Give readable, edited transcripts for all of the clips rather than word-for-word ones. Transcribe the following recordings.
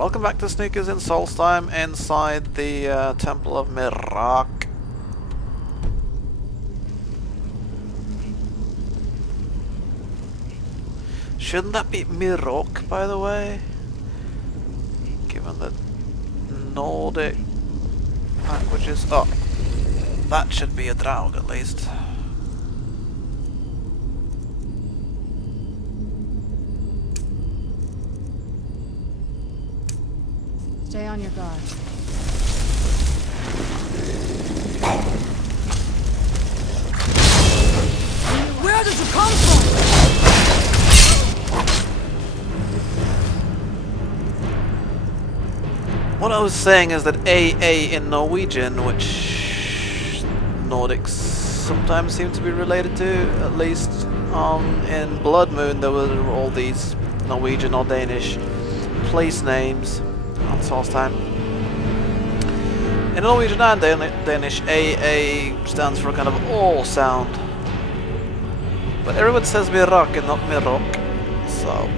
welcome back to Sneakers in Solstheim inside the Temple of Mirak. Shouldn't that be Mirok, by the way? Given the Nordic languages. Oh, that should be a Draug at least. Stay on your guard. Where did you come from? What I was saying is that AA in Norwegian, which Nordics sometimes seem to be related to, at least in Blood Moon there were all these Norwegian or Danish place names on Solstheim. In Norwegian and Danish, AA stands for a kind of all sound. But everyone says Mirak and not Mirok, so...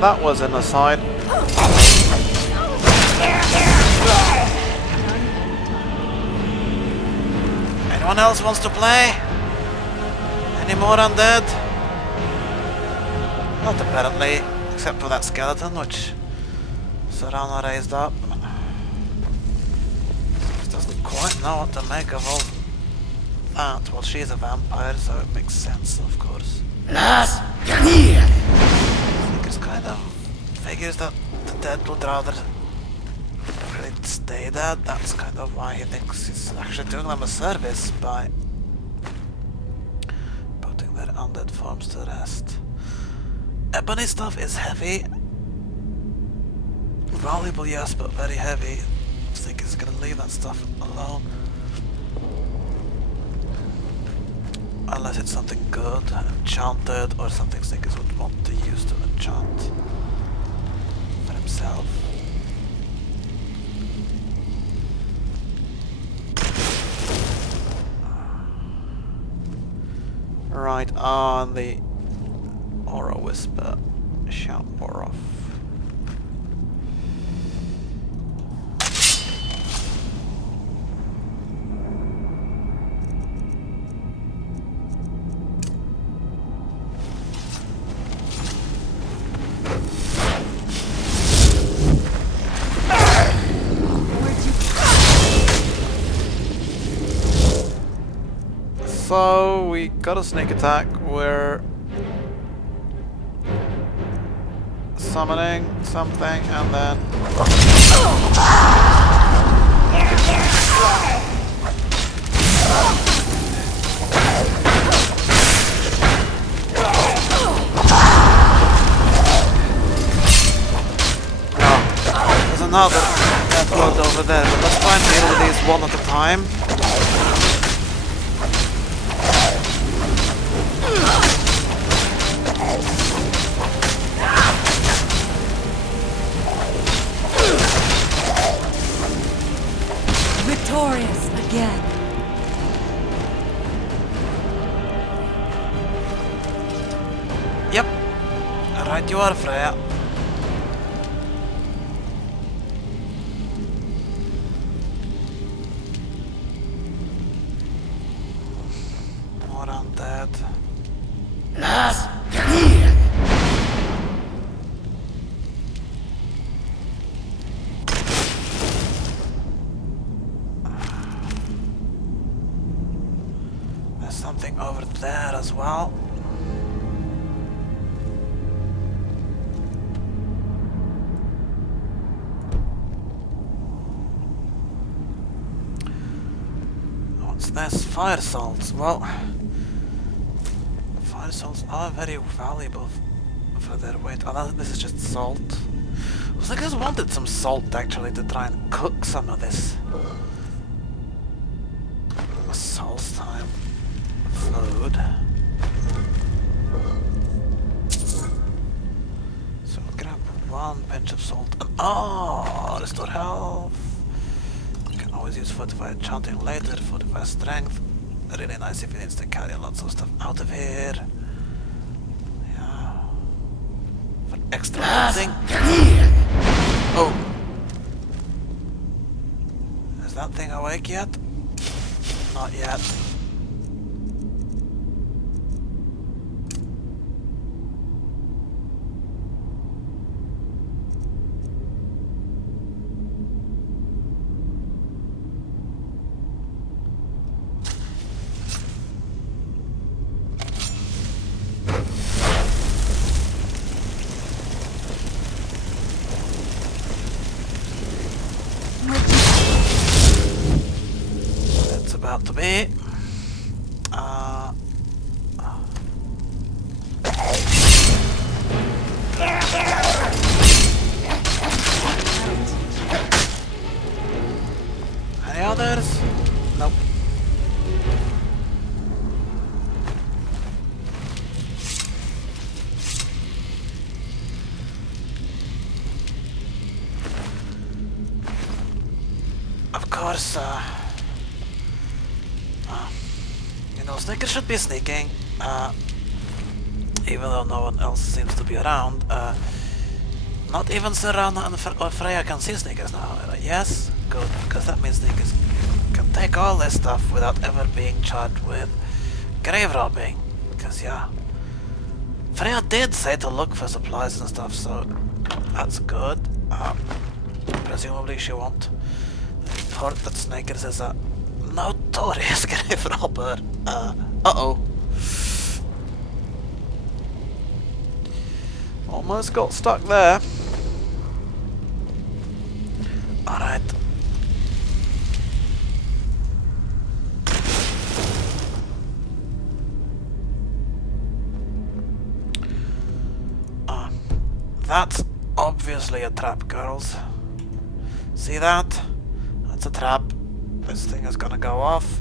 that was an aside. Anyone else wants to play? Any more undead? Not apparently, except for that skeleton, which Serana raised up. She doesn't quite know what to make of all that. Well, she's a vampire, so it makes sense, of course. I think it's kind of figures that the dead would rather really stay dead. That's kind of why he thinks he's actually doing them a service by putting their undead forms to rest. Ebony stuff is heavy. Valuable, yes, but very heavy. I think he's gonna leave that stuff alone. Unless it's something good, enchanted, or something Snickers would want to use to enchant for himself. Right on the Aura Whisper, shout more off. So we got a sneak attack. We're summoning something and then there's another blood over there, but let's try and deal with these one at a time. Victorious again. Yep. Right you are, Freya. More undead. Something over there as well. What's this? Fire salts. Well, fire salts are very valuable for their weight. Oh, this is just salt. I was like, I just wanted some salt actually to try and cook some of this. Solstheim food. So we'll grab one pinch of salt and restore health. You can always use fortified enchanting later, fortified strength. Really nice if he needs to carry lots of stuff out of here. extra hunting. Oh. Is that thing awake yet? Not yet. It's about to be. Any others? Nope. Of course, you know, Snickers should be sneaking, even though no one else seems to be around. Not even Serana and Freya can see Snickers now. Yes? Good, because that means Snickers can take all this stuff without ever being charged with grave robbing. Because, yeah, Freya did say to look for supplies and stuff, so that's good. Presumably she won't report that Snickers is a notorious grave robber. Uh-oh. Almost got stuck there. Alright. That's obviously a trap, girls. See that? That's a trap. This thing is gonna go off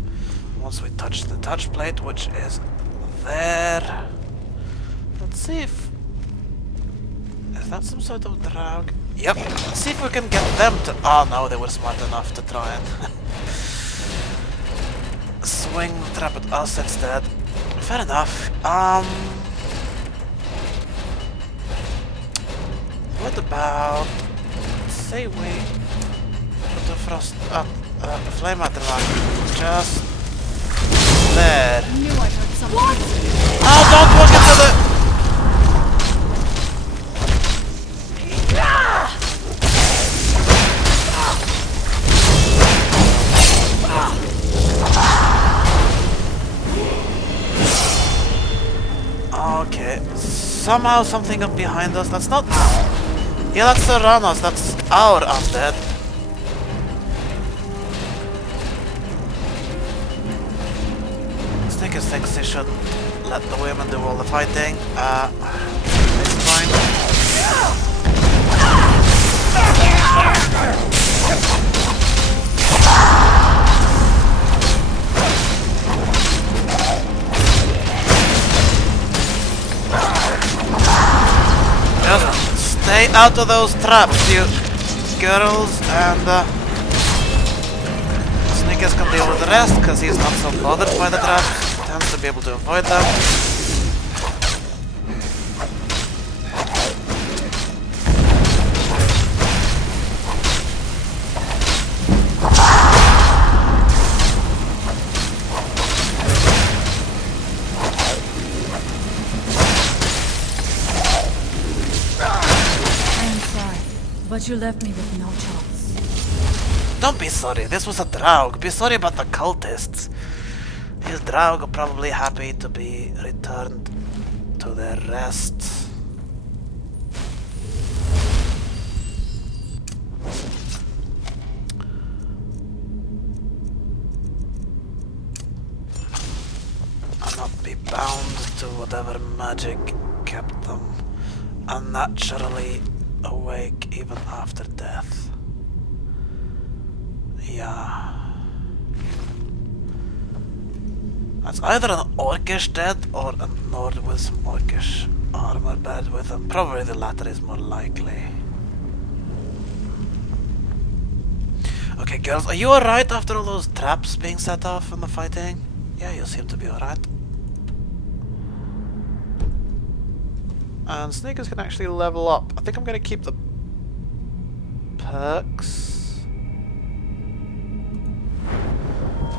once we touch the touch plate, which is there. Let's see if... Is that some sort of drag? Yep. Let's see if we can get them to... Oh no, they were smart enough to try and swing the trap at us instead. Fair enough. What about... Say we put the frost up, the flame at the rock. Just there. I knew I heard something. What? Oh, don't walk into the... Okay, somehow something up behind us. That's not... Yeah, that's the Ranos. That's our undead. Snickers thinks they shouldn't let the women do all the fighting. It's fine. Just stay out of those traps, you girls, and Snickers can deal with the rest, because he's not so bothered by the traps. He tends to be able to avoid them. But you left me with no choice. Don't be sorry, this was a Draug. Be sorry about the cultists. His Draug are probably happy to be returned to their rest. And not be bound to whatever magic kept them unnaturally awake even after death. Yeah. That's either an orcish dead or a Nord with some orcish armor bed with him. Probably the latter is more likely. Okay, girls, are you alright after all those traps being set off and the fighting? Yeah, you seem to be alright. And sneakers can actually level up. I think I'm going to keep the perks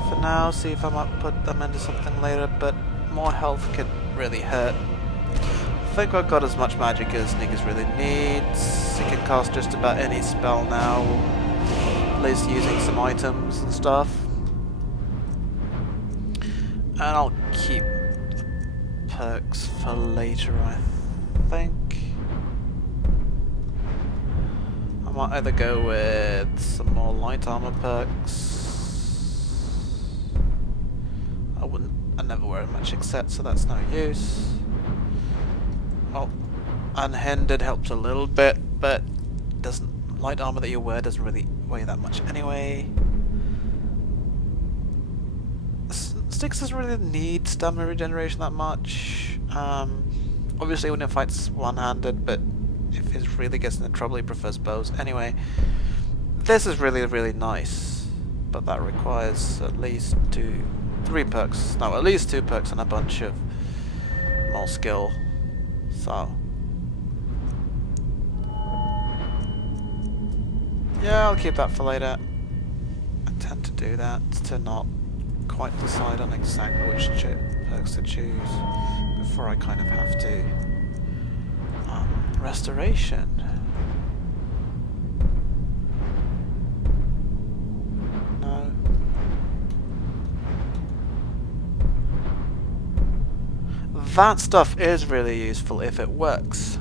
for now, see if I might put them into something later, but more health could really hurt. I think I've got as much magic as sneakers really needs. It can cast just about any spell now, at least using some items and stuff. And I'll keep the perks for later, I think. I might either go with some more light armor perks. I never wear a magic set, so that's no use. Oh, unhindered helps a little bit, but light armor that you wear doesn't really weigh that much anyway. Styx doesn't really need stamina regeneration that much. Obviously when it fights one-handed, but if he really gets into trouble he prefers bows. Anyway, this is really, really nice, but that requires at least 3 perks. No, at least 2 perks and a bunch of more skill. So yeah, I'll keep that for later. I tend to do that, to not quite decide on exactly which perks to choose before I kind of have to. Restoration. No. That stuff is really useful if it works.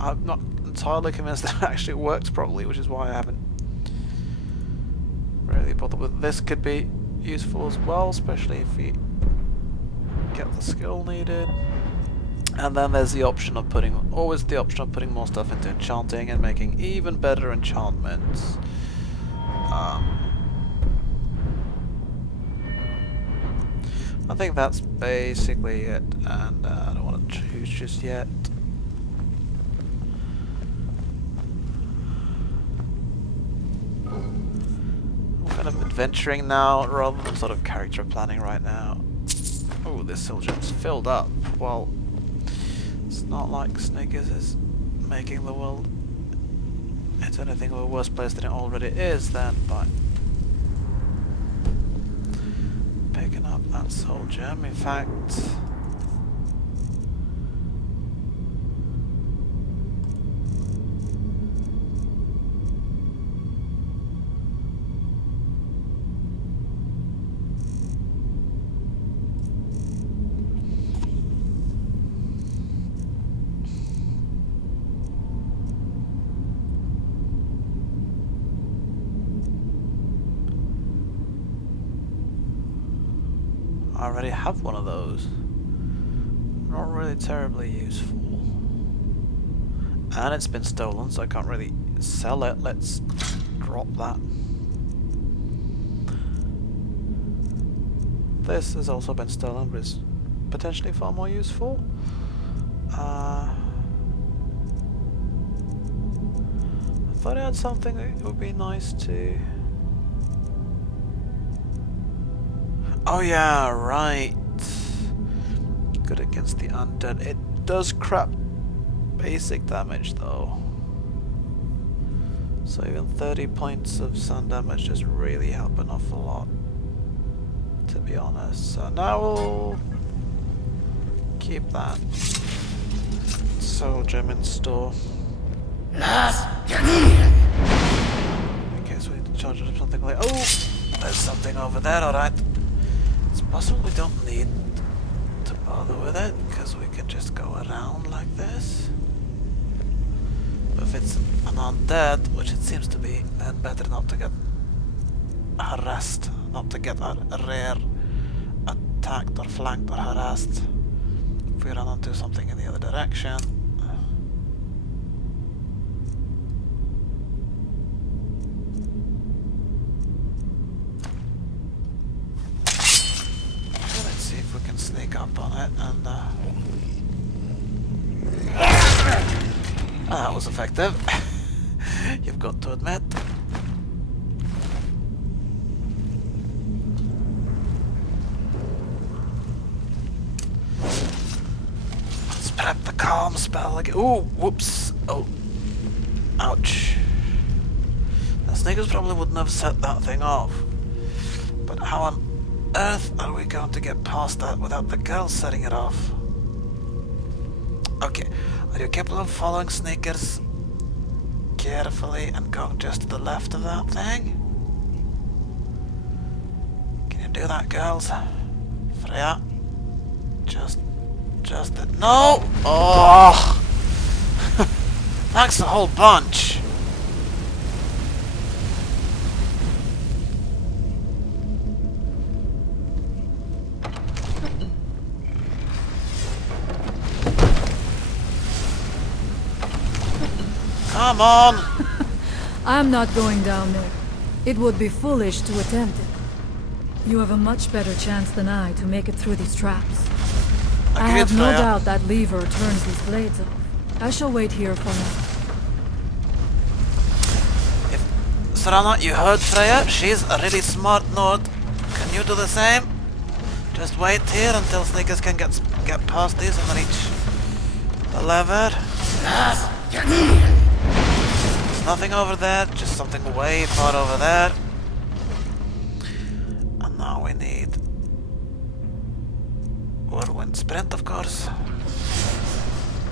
I'm not entirely convinced that it actually works properly, which is why I haven't really bothered with it. This could be useful as well, especially if you get the skill needed. And then there's the option of always the option of putting more stuff into enchanting and making even better enchantments. I think that's basically it, and I don't want to choose just yet. I'm kind of adventuring now rather than sort of character planning right now. Oh, this hill jump's filled up. Well, it's not like Snickers is making the world into anything of a worse place than it already is then, by picking up that soul gem. In fact, I already have one of those. Not really terribly useful. And it's been stolen, so I can't really sell it. Let's drop that. This has also been stolen, but is potentially far more useful. I thought I had something that would be nice to... Oh yeah, right. Good against the undead. It does crap basic damage though. So even 30 points of sun damage doesn't really help an awful lot, to be honest. So now we'll keep that soul gem in store. In case we need to charge it up something like... Oh! There's something over there, alright. It's possible we don't need to bother with it, because we can just go around like this. But if it's an undead, which it seems to be, then better not to get harassed, not to get a rear attacked or flanked or harassed if we run onto something in the other direction. Sneak up on it and that was effective. You've got to admit. prep the calm spell again. Ooh, whoops. Oh. Ouch. The sneakers probably wouldn't have set that thing off. But how on earth are we going to get past that without the girl setting it off? Okay. Are you capable of following sneakers carefully and going just to the left of that thing? Can you do that, girls? Freya? Just it. No! Oh! Thanks a whole bunch. Come on! I'm not going down there. It would be foolish to attempt it. You have a much better chance than I to make it through these traps. I have no doubt that lever turns these blades off. I shall wait here for now. Serana, you heard Freya? She's a really smart Nord. Can you do the same? Just wait here until sneakers can get past these and reach the lever. There's nothing over there, just something way far over there. And now we need whirlwind sprint, of course.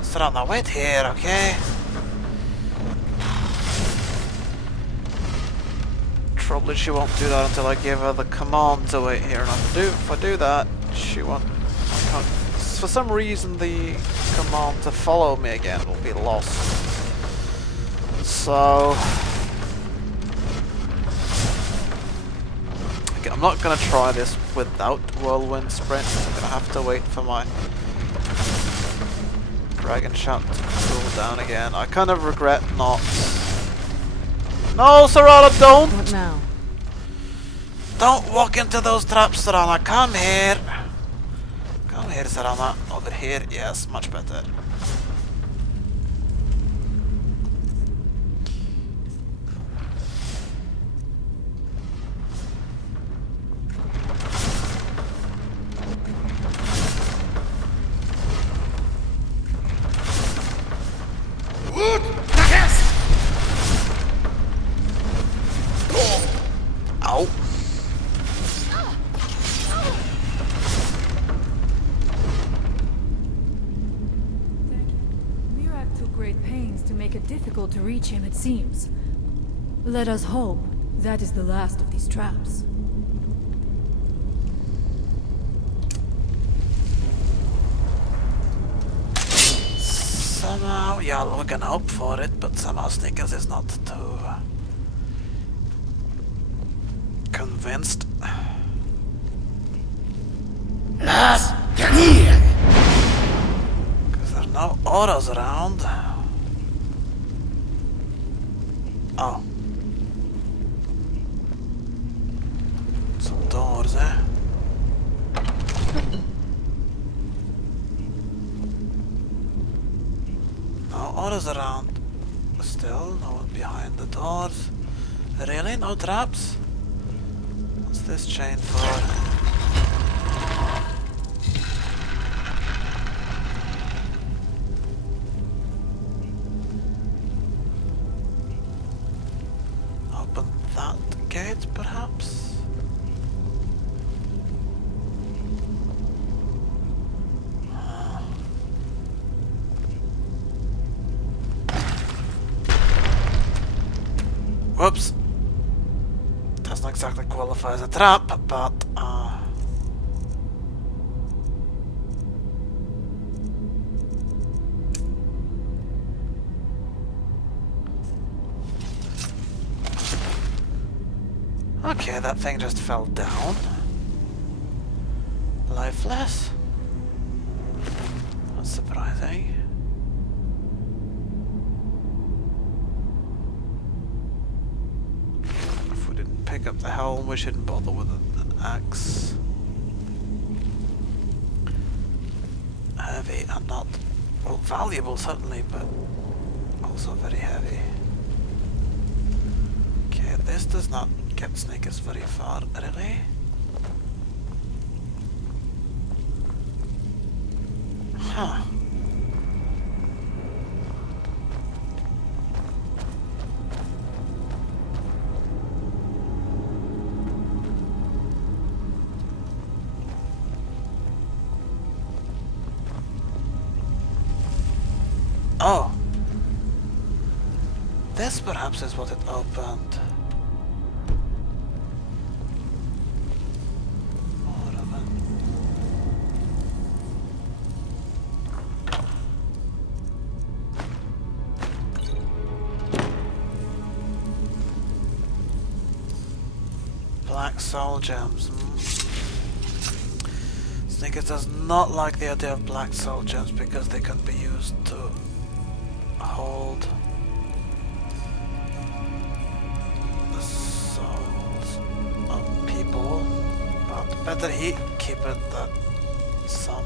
Serana, wait here, okay? Probably she won't do that until I give her the command to wait here, and if I do that, she won't. For some reason, the command to follow me again will be lost. So, okay, I'm not gonna try this without whirlwind sprint. I'm gonna have to wait for my dragon shot to cool down again. I kind of regret not. No, Serana, don't! What now? Don't walk into those traps, Serana. Come here. Come here, Serana. Over here. Yes, much better. Ow. Mirak took great pains to make it difficult to reach him, it seems. Let us hope that is the last of these traps. Somehow, yeah, we can hope for it, but somehow Snickers is not too convinced. Because there are no autos around. Oh. Some doors, eh? No autos around. Still, no one behind the doors. Really? No traps? What's this chain for? Open that gate, perhaps? Whoops. Doesn't exactly qualify as a trap, but okay, that thing just fell down. Lifeless? That's surprising. If we didn't pick up the helm, we shouldn't bother with an axe. Heavy and not, well, valuable certainly, but also very heavy. Okay, this does not get sneakers very far, really. Huh. Oh! This perhaps is what it opened. Black soul gems. Snickers does not like the idea of black soul gems because they can be used to hold the souls of people. But better he keep it that some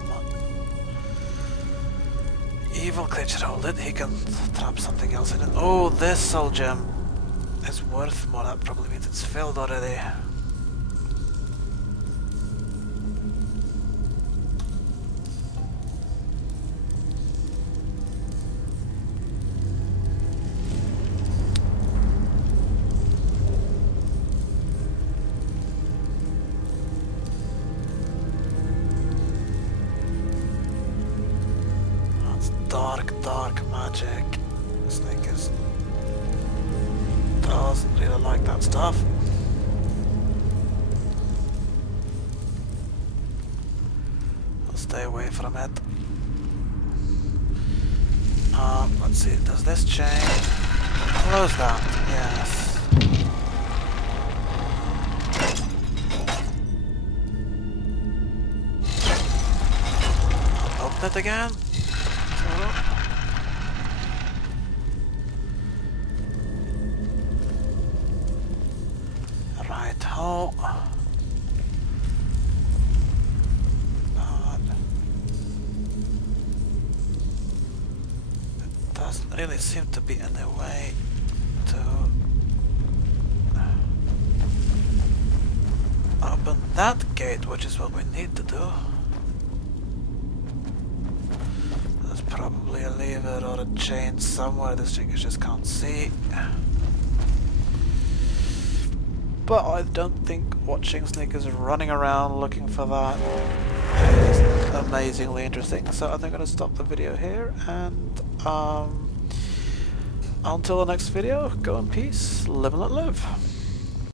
evil creature hold it. He can trap something else in it. Oh, this soul gem is worth more. That probably means it's filled already. Dark magic. Snickers doesn't really like that stuff. I'll stay away from it. Let's see, does this change? Close that, yes. Open it again. Right, how? It doesn't really seem to be any way to open that gate, which is what we need to do. There's probably a lever or a chain somewhere this chick just can't see. But I don't think watching Snickers running around looking for that is amazingly interesting. So I think I'm going to stop the video here, and until the next video, go in peace, live and let live.